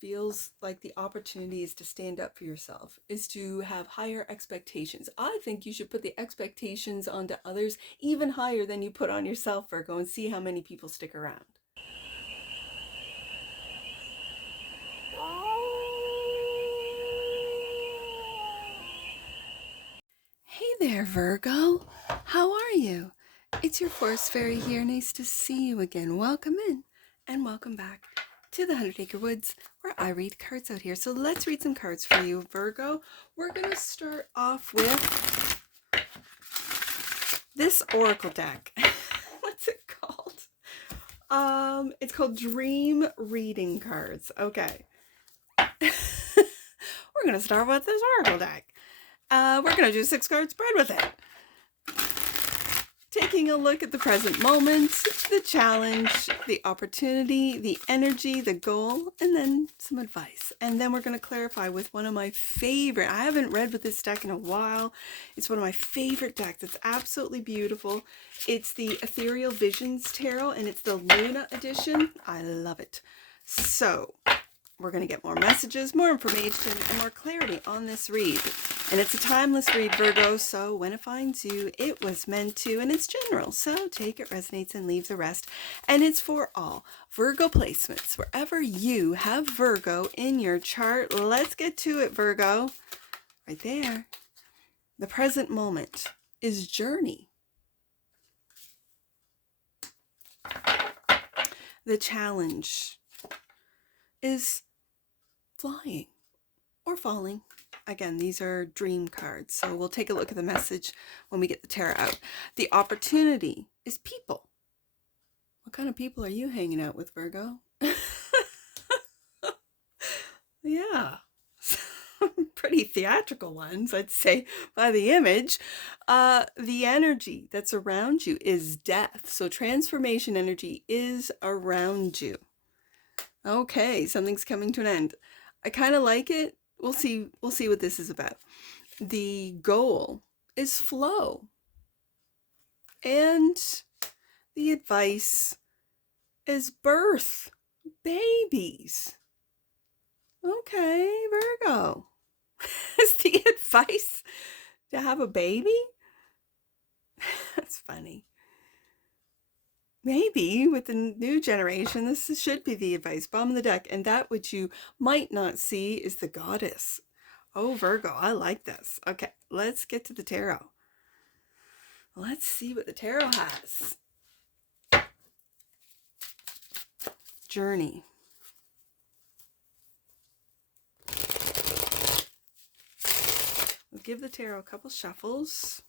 feels like the opportunity is to stand up for yourself, is to have higher expectations. I think you should put the expectations onto others even higher than you put on yourself, Virgo, and see how many people stick around. Hey there, Virgo. How are you? It's your forest fairy here. Nice to see you again. Welcome in and welcome back to the 100 Acre Woods, where I read cards out here. So let's read some cards for you, Virgo. We're going to start off with this oracle deck. What's it called? It's called Dream Reading Cards. Okay. We're going to start with this oracle deck. We're going to do 6 card spread with it. Taking a look at the present moment, the challenge, the opportunity, the energy, the goal, and then some advice. And then we're going to clarify with one of my favorite, I haven't read with this deck in a while. It's one of my favorite decks. It's absolutely beautiful. It's the Ethereal Visions Tarot, and it's the Luna edition. I love it. So we're going to get more messages, more information, and more clarity on this read. And it's a timeless read, Virgo, so when it finds you, it was meant to, and it's general. So take it, resonates, and leave the rest. And it's for all Virgo placements. Wherever you have Virgo in your chart, let's get to it, Virgo. Right there. The present moment is journey. The challenge is flying or falling. Again, these are dream cards, so we'll take a look at the message when we get the tarot out. The opportunity is people. What kind of people are you hanging out with, Virgo? Yeah, pretty theatrical ones, I'd say, by the image. The energy that's around you is death, so transformation energy is around you. Okay, something's coming to an end. I kind of like it. We'll see what this is about. The goal is flow. And the advice is birth babies. Okay, Virgo. Is the advice to have a baby? That's funny. Maybe with the new generation, this should be the advice. Bottom of the deck. And that which you might not see is the goddess. Oh, Virgo, I like this. Okay, let's get to the tarot. Let's see what the tarot has. Journey. We'll give the tarot a couple shuffles.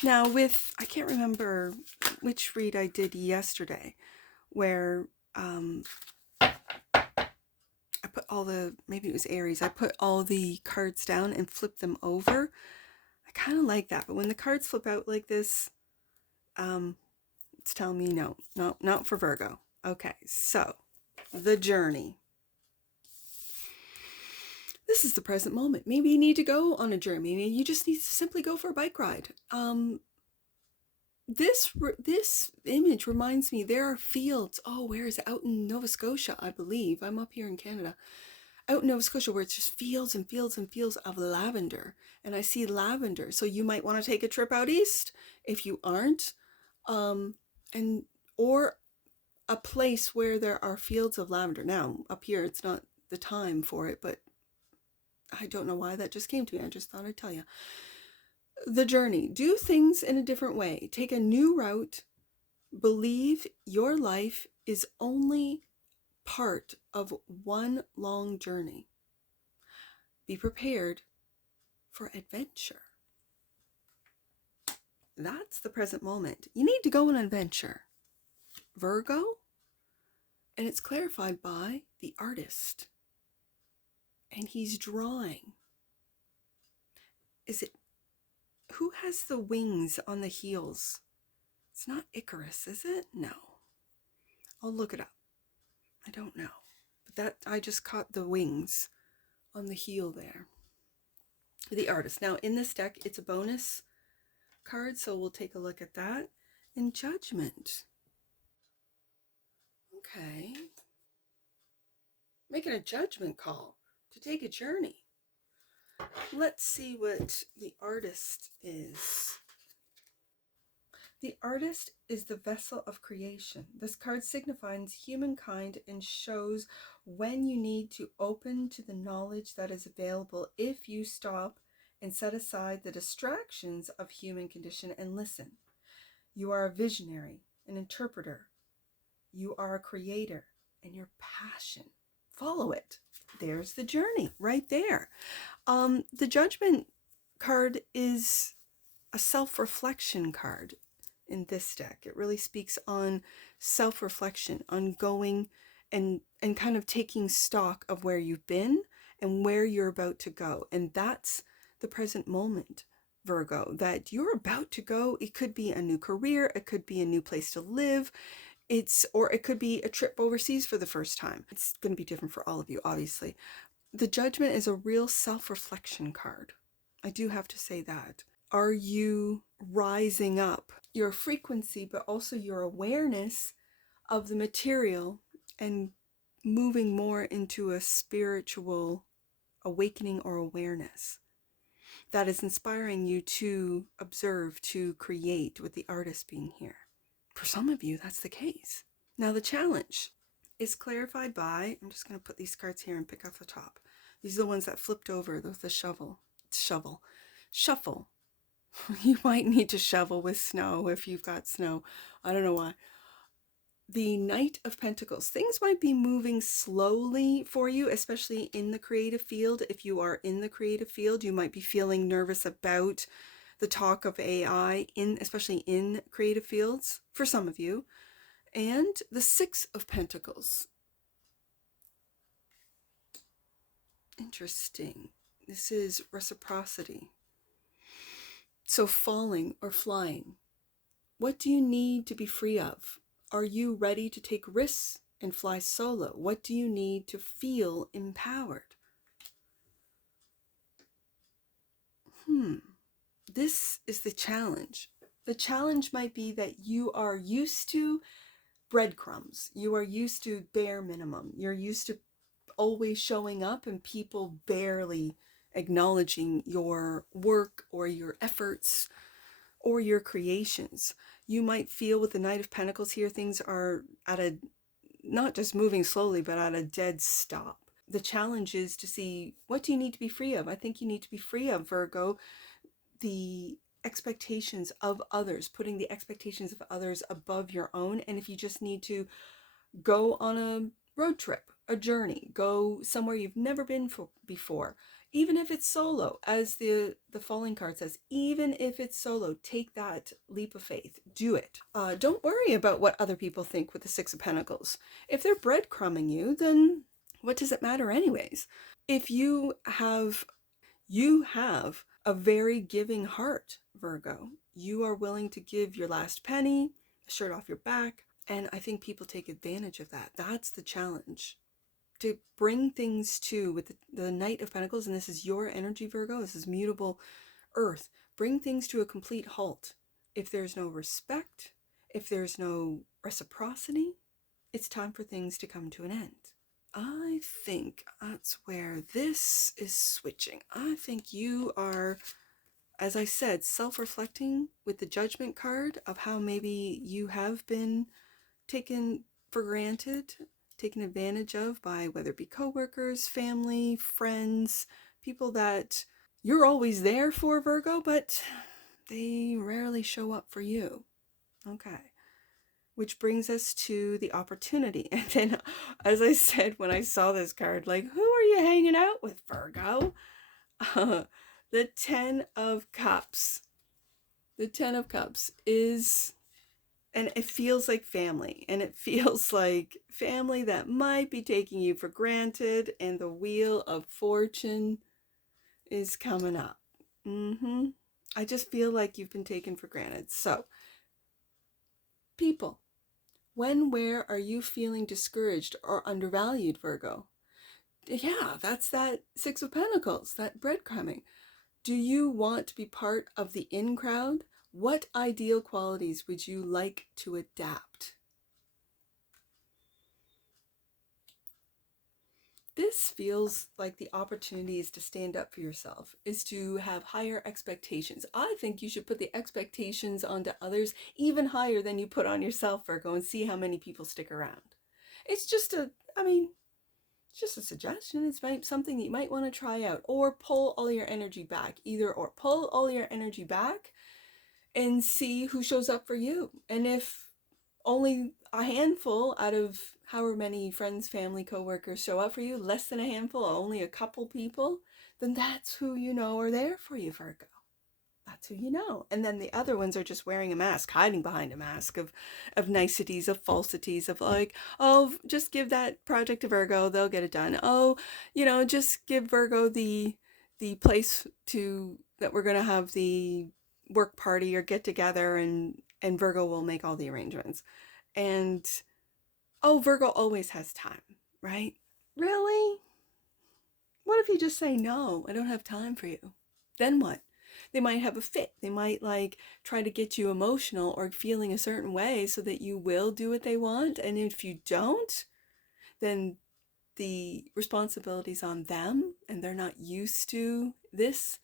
Now I can't remember which read I did yesterday, where I put maybe it was Aries, I put all the cards down and flipped them over. I kind of like that, but when the cards flip out like this, it's telling me no, not for Virgo. Okay, so the journey. This is the present moment. Maybe you need to go on a journey. Maybe you just need to simply go for a bike ride. This image reminds me there are fields. Oh, where is it? Out in Nova Scotia, I believe. I'm up here in Canada. Out in Nova Scotia, where it's just fields and fields and fields of lavender. And I see lavender. So you might want to take a trip out east if you aren't. Or a place where there are fields of lavender. Now, up here, it's not the time for it, but I don't know why that just came to me. I just thought I'd tell you. The journey. Do things in a different way. Take a new route. Believe your life is only part of one long journey. Be prepared for adventure. That's the present moment. You need to go on an adventure, Virgo. And it's clarified by the artist. And he's drawing. Who has the wings on the heels? It's not Icarus, is it? No. I'll look it up. I don't know. But I just caught the wings on the heel there. The artist. Now in this deck, it's a bonus card, so we'll take a look at that. And Judgment. Okay. Making a judgment call to take a journey. Let's see what the Artist is. The Artist is the vessel of creation. This card signifies humankind and shows when you need to open to the knowledge that is available if you stop and set aside the distractions of human condition and listen. You are a visionary, an interpreter. You are a creator, and your passion. Follow it. There's the journey right there. The Judgment card is a self-reflection card in this deck. It really speaks on self-reflection, on going and kind of taking stock of where you've been and where you're about to go. And that's the present moment, Virgo, that you're about to go. It could be a new career, it could be a new place to live, or it could be a trip overseas for the first time. It's going to be different for all of you, obviously. The Judgment is a real self-reflection card. I do have to say that. Are you rising up your frequency, but also your awareness of the material and moving more into a spiritual awakening or awareness that is inspiring you to observe, to create, with the Artist being here? For some of you, that's the case. Now, the challenge is clarified by, I'm just going to put these cards here and pick off the top. These are the ones that flipped over with the shuffle. You might need to shovel with snow if you've got snow. I don't know why. The Knight of Pentacles. Things might be moving slowly for you, especially in the creative field. If you are in the creative field, you might be feeling nervous about the talk of AI, especially in creative fields, for some of you. And the Six of Pentacles. Interesting. This is reciprocity. So falling or flying. What do you need to be free of? Are you ready to take risks and fly solo? What do you need to feel empowered? This is the challenge. The challenge might be that you are used to breadcrumbs. You are used to bare minimum. You're used to always showing up and people barely acknowledging your work or your efforts or your creations. You might feel with the Knight of Pentacles here, things are at a, not just moving slowly, but at a dead stop. The challenge is to see, what do you need to be free of? I think you need to be free of, Virgo, the expectations of others, putting the expectations of others above your own. And if you just need to go on a road trip, a journey, go somewhere you've never been before, even if it's solo, as the falling card says, even if it's solo, take that leap of faith, do it. Don't worry about what other people think with the Six of Pentacles. If they're breadcrumbing you, then what does it matter anyways? If you have a very giving heart, Virgo. You are willing to give your last penny, a shirt off your back, and I think people take advantage of that. That's the challenge. To bring things to, with the Knight of Pentacles, and this is your energy, Virgo, this is mutable earth, bring things to a complete halt. If there's no respect, if there's no reciprocity, it's time for things to come to an end. I think that's where this is switching. I think you are, as I said, self-reflecting with the Judgment card of how maybe you have been taken for granted, taken advantage of by whether it be coworkers, family, friends, people that you're always there for, Virgo, but they rarely show up for you. Okay. Which brings us to the opportunity. And then, as I said, when I saw this card, like, who are you hanging out with, Virgo? The Ten of Cups. The Ten of Cups is, and it feels like family. And it feels like family that might be taking you for granted. And the Wheel of Fortune is coming up. I just feel like you've been taken for granted. So, people. When, where are you feeling discouraged or undervalued, Virgo? Yeah, that's that Six of Pentacles, that breadcrumbing. Do you want to be part of the in crowd, What ideal qualities would you like to adapt? This feels like the opportunity is to stand up for yourself, is to have higher expectations. I think you should put the expectations onto others even higher than you put on yourself, Virgo, and see how many people stick around. It's just it's just a suggestion. It's something that you might want to try out, or pull all your energy back. Either or, pull all your energy back and see who shows up for you. And if only a handful out of however many friends, family, coworkers show up for you, less than a handful, only a couple people, then that's who you know are there for you, Virgo. That's who you know. And then the other ones are just wearing a mask, hiding behind a mask of niceties, of falsities, of like, oh, just give that project to Virgo, they'll get it done. Oh, just give Virgo the place that we're gonna have the work party or get together, and Virgo will make all the arrangements. And oh, Virgo always has time, right? Really? What if you just say, no, I don't have time for you? Then what? They might have a fit. They might try to get you emotional or feeling a certain way so that you will do what they want. And if you don't, then the responsibility's on them and they're not used to this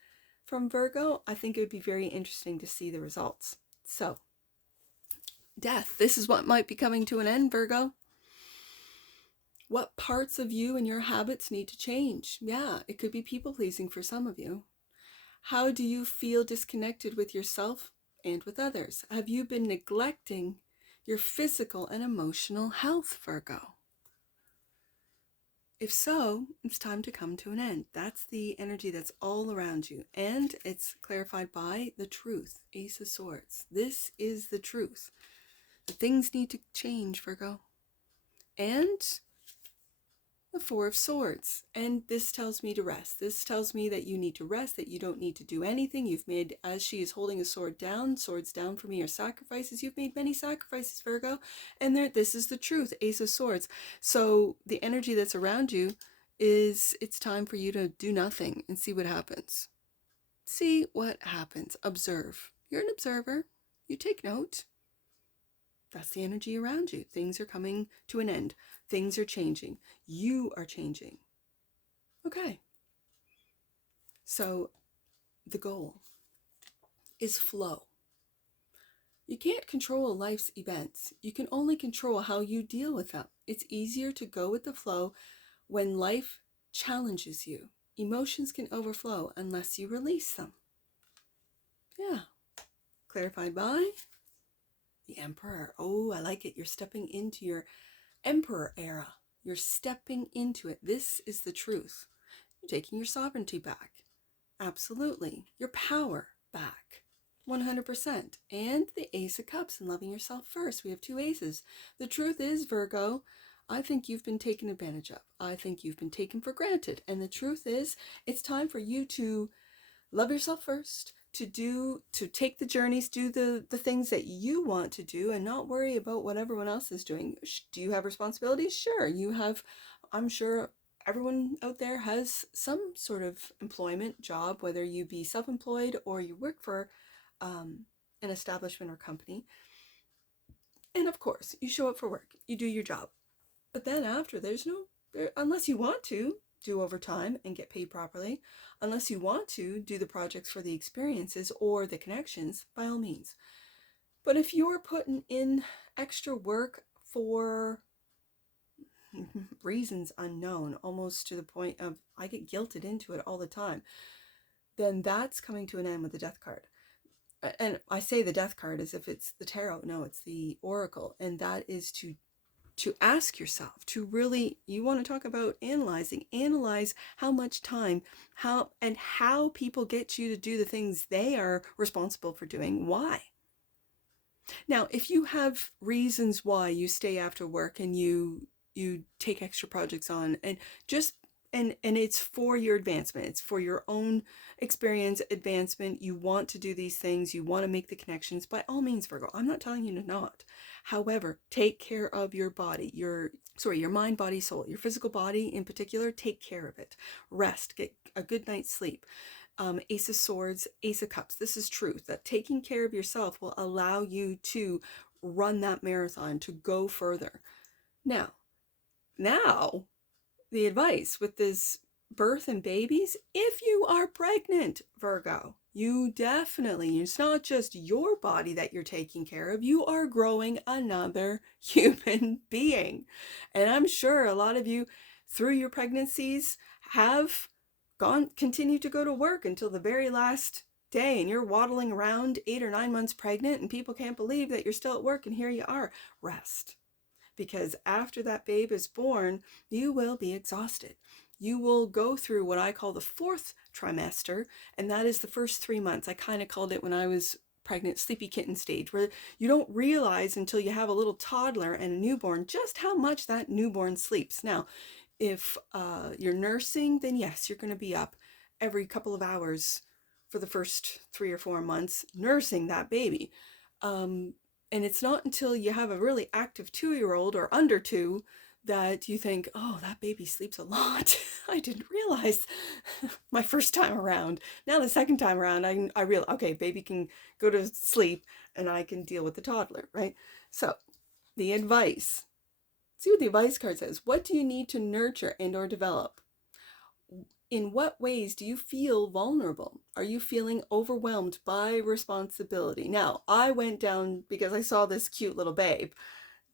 from Virgo. I think it would be very interesting to see the results. So, death. This is what might be coming to an end, Virgo. What parts of you and your habits need to change? Yeah, it could be people-pleasing for some of you. How do you feel disconnected with yourself and with others? Have you been neglecting your physical and emotional health, Virgo? If so, it's time to come to an end. That's the energy that's all around you. And it's clarified by the truth, Ace of Swords. This is the truth. The things need to change, Virgo. And the Four of Swords. And this tells me to rest. This tells me that you need to rest, that you don't need to do anything. You've made, as she is holding a sword down, swords down for me are sacrifices. You've made many sacrifices, Virgo. And this is the truth, Ace of Swords. So the energy that's around you is, it's time for you to do nothing and see what happens. See what happens. Observe. You're an observer. You take note. That's the energy around you. Things are coming to an end. Things are changing. You are changing. Okay. So the goal is flow. You can't control life's events. You can only control how you deal with them. It's easier to go with the flow when life challenges you. Emotions can overflow unless you release them. Yeah. Clarified by the Emperor. Oh, I like it. You're stepping into your Emperor era. You're stepping into it. This is the truth. You're taking your sovereignty back. Absolutely. Your power back. 100%. And the Ace of Cups and loving yourself first. We have two aces. The truth is, Virgo, I think you've been taken advantage of. I think you've been taken for granted. And the truth is, it's time for you to love yourself first, to take the journeys, do the things that you want to do and not worry about what everyone else is doing. Do you have responsibilities? Sure. You have, I'm sure everyone out there has some sort of employment job, whether you be self-employed or you work for an establishment or company. And of course, you show up for work, you do your job. But then after, unless you want to do overtime and get paid properly, unless you want to do the projects for the experiences or the connections, by all means. But if you're putting in extra work for reasons unknown, almost to the point of I get guilted into it all the time, then that's coming to an end with the Death card. And I say the Death card as if it's the tarot. No, it's the Oracle. And that is to ask yourself, to really, you want to talk about analyze how much time, how people get you to do the things they are responsible for doing. Why? Now, if you have reasons why you stay after work and you take extra projects on and it's for your advancement, it's for your own experience advancement, you want to do these things, you want to make the connections, by all means, Virgo, I'm not telling you to not. However, take care of your body, your mind, body, soul, your physical body in particular, take care of it. Rest, get a good night's sleep. Ace of Swords, Ace of Cups. This is truth, that taking care of yourself will allow you to run that marathon, to go further. Now, the advice with this birth and babies, if you are pregnant, Virgo, you definitely, it's not just your body that you're taking care of, you are growing another human being. And I'm sure a lot of you through your pregnancies have continued to go to work until the very last day, and you're waddling around 8 or 9 months pregnant and people can't believe that you're still at work, and here you are. Rest. Because after that babe is born, you will be exhausted. You will go through what I call the 4th trimester, and that is the first 3 months. I kind of called it when I was pregnant, sleepy kitten stage, where you don't realize until you have a little toddler and a newborn just how much that newborn sleeps. Now, if you're nursing, then yes, you're going to be up every couple of hours for the first 3 or 4 months nursing that baby. And it's not until you have a really active 2-year-old or under 2 that you think, oh, that baby sleeps a lot. I didn't realize my first time around. Now the second time around, I realize, okay, baby can go to sleep and I can deal with the toddler, right? So the advice, see what the advice card says. What do you need to nurture and or develop? In what ways do you feel vulnerable? Are you feeling overwhelmed by responsibility? Now, I went down, because I saw this cute little babe,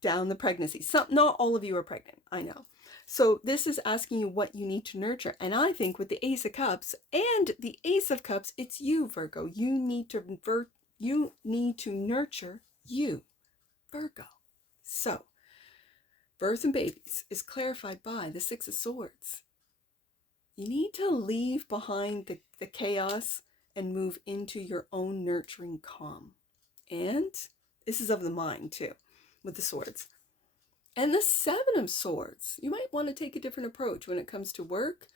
down the pregnancy. Not all of you are pregnant, I know. So this is asking you what you need to nurture. And I think with the Ace of Cups and the Ace of Cups, it's you, Virgo. You need to nurture you, Virgo. So, birth and babies is clarified by the 6 of Swords. You need to leave behind the chaos and move into your own nurturing calm. And this is of the mind too, with the swords. And the 7 of Swords, you might want to take a different approach when it comes to work.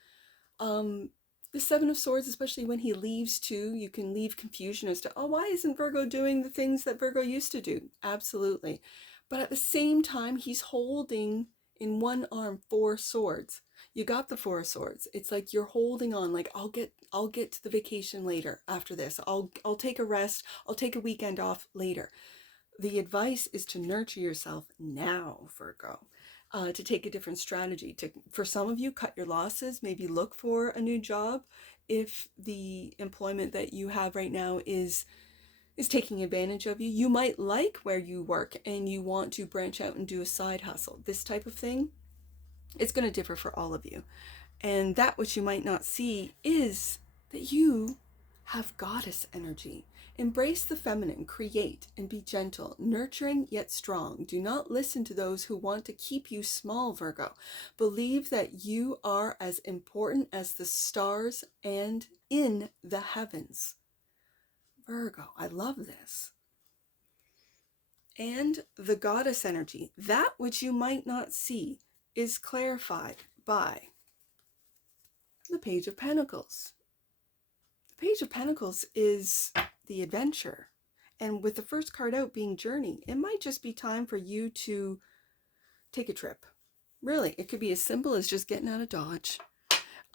The 7 of Swords, especially when he leaves too, you can leave confusion as to, oh, why isn't Virgo doing the things that Virgo used to do? Absolutely. But at the same time, he's holding in one arm 4 swords. You got the 4 swords. It's like you're holding on, like, I'll get to the vacation later after this. I'll take a rest. I'll take a weekend off later. The advice is to nurture yourself now, Virgo, to take a different strategy. For some of you, cut your losses, maybe look for a new job. If the employment that you have right now is taking advantage of you, you might like where you work and you want to branch out and do a side hustle. This type of thing, it's going to differ for all of you. And that which you might not see is that you have goddess energy. Embrace the feminine, create and be gentle, nurturing yet strong. Do not listen to those who want to keep you small, Virgo. Believe that you are as important as the stars and in the heavens. Virgo, I love this. And the goddess energy, that which you might not see, is clarified by the Page of Pentacles. The Page of Pentacles is the adventure. And with the first card out being journey, it might just be time for you to take a trip. Really, it could be as simple as just getting out of Dodge.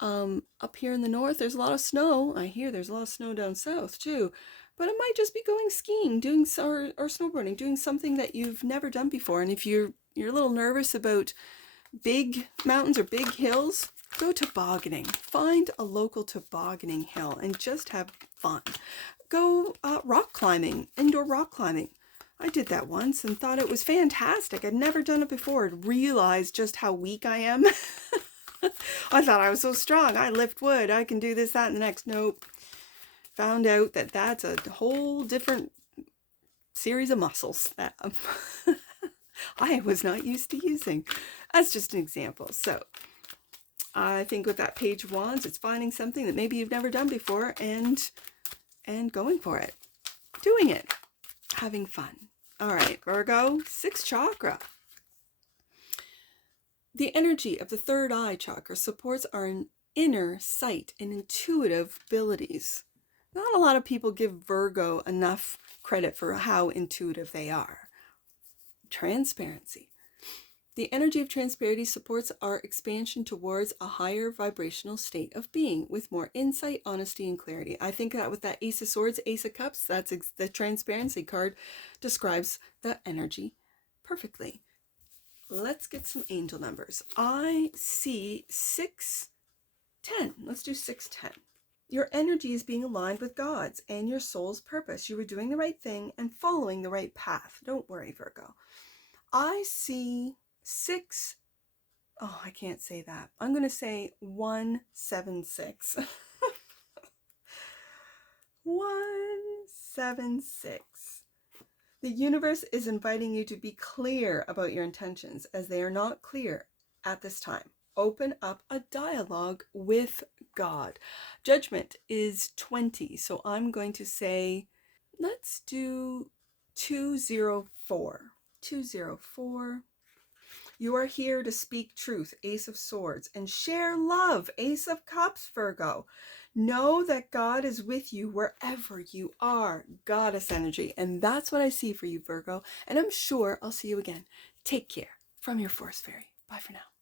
Up here in the north, there's a lot of snow. I hear there's a lot of snow down south too. But it might just be going skiing, or snowboarding, doing something that you've never done before. And if you're a little nervous about big mountains or big hills, go tobogganing. Find a local tobogganing hill and just have fun. Go rock climbing, indoor rock climbing. I did that once and thought it was fantastic. I'd never done it before. I'd realized just how weak I am. I thought I was so strong. I lift wood. I can do this, that, and the next. Nope. Found out that that's a whole different series of muscles that I was not used to using. That's just an example. So I think with that Page of Wands, it's finding something that maybe you've never done before and going for it, doing it, having fun. All right, Virgo, 6th chakra. The energy of the 3rd eye chakra supports our inner sight and intuitive abilities. Not a lot of people give Virgo enough credit for how intuitive they are. Transparency. The energy of transparency supports our expansion towards a higher vibrational state of being with more insight, honesty, and clarity. I think that with that Ace of Swords, Ace of Cups, that's the transparency card describes the energy perfectly. Let's get some angel numbers. I see 610. Let's do 610. Your energy is being aligned with God's and your soul's purpose. You are doing the right thing and following the right path. Don't worry, Virgo. I see I can't say that. I'm going to say 176. 176. The universe is inviting you to be clear about your intentions as they are not clear at this time. Open up a dialogue with God. Judgment is 20, so I'm going to say, let's do 204. 204. You are here to speak truth, Ace of Swords, and share love, Ace of Cups, Virgo. Know that God is with you wherever you are, goddess energy. And that's what I see for you, Virgo. And I'm sure I'll see you again. Take care from your Force Fairy. Bye for now.